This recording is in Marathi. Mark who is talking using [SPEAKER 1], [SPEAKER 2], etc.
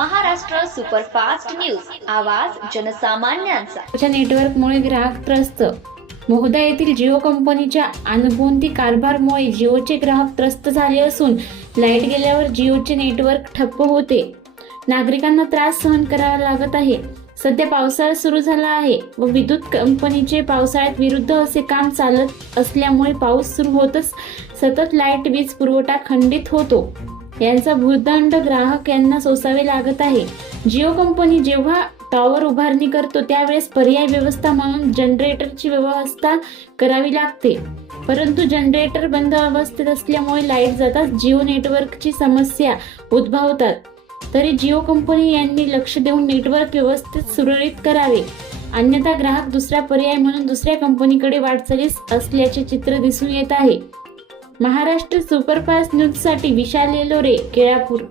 [SPEAKER 1] Maharashtra superfast news. आवाज जनसामान्यांचा.
[SPEAKER 2] जिओच्या नेटवर्कमुळे ग्राहक त्रस्त. मोहदा येथील जिओ कंपनीच्या अनगोंदी कारभारमुळे जिओचे ग्राहक त्रस्त झाले असून लाइट गेल्यावर जिओचे नेटवर्क ठप्प होते. नागरिकांना त्रास सहन करावा लागत आहे. सध्या पावसाळा सुरू झाला आहे व विद्युत कंपनीचे पावसाळ्यात विरुद्ध असे काम चालत असल्यामुळे पाऊस सुरू होतच सतत लाइट वीज पुरवठा खंडित होतो. यांचा भूदंड ग्राहक यांना सोसावे लागत आहे. जिओ कंपनी जेव्हा टॉवर उभारणी करतो त्यावेळेस पर्याय व्यवस्था म्हणून जनरेटरची व्यवस्था करावी लागते. परंतु जनरेटर बंद अवस्थेत असल्यामुळे लाइट जाताच जिओ नेटवर्कची समस्या उद्भवतात. तरी जिओ कंपनी यांनी लक्ष देऊन नेटवर्क व्यवस्थित सुरळीत करावे. अन्यथा ग्राहक दुसरा पर्याय म्हणून दुसऱ्या कंपनीकडे वाटचालीस असल्याचे चित्र दिसून येत आहे. महाराष्ट्र सुपरफास्ट न्यूजसाठी विशाल येलोरे केळापूर